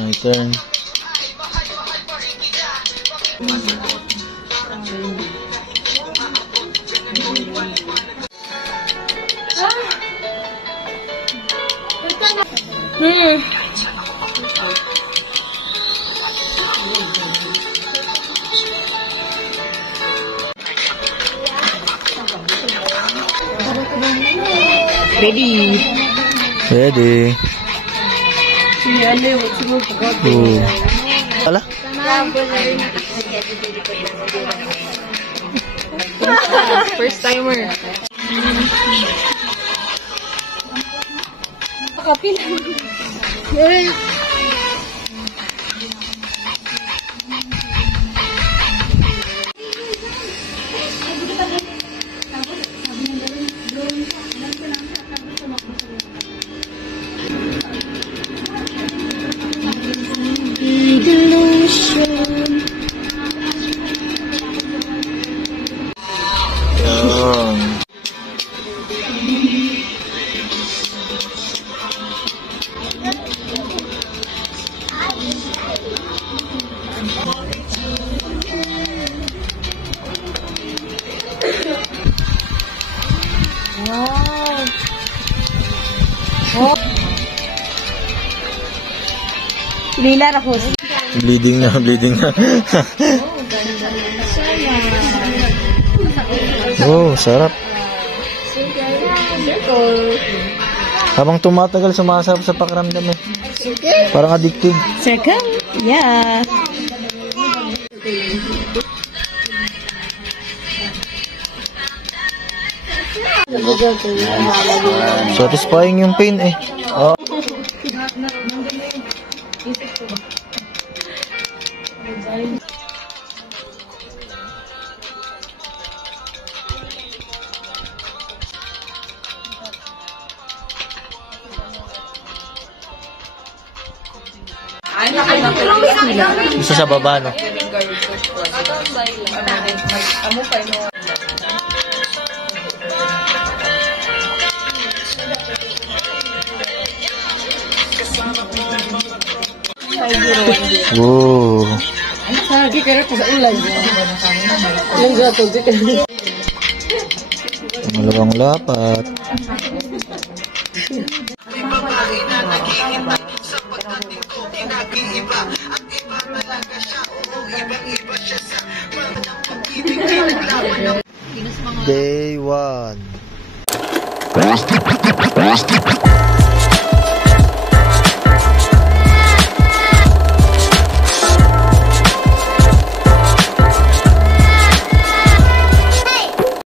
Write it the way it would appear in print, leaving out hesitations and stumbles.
My turn. Ready. Ready. Ala? First timer. Kapil. Oh. Lila Ramos. Bleeding na, bleeding na. Oh, sarap. Habang tumatagal, sumasarap sa pakiramdam eh. Parang addictive. Second? Yeah. Satisfying yung pain eh. Oh. Isa sa baba, no? Wow. Lagi kaya sa ulan. Lang gato dito. Malawang lapat. Day 1.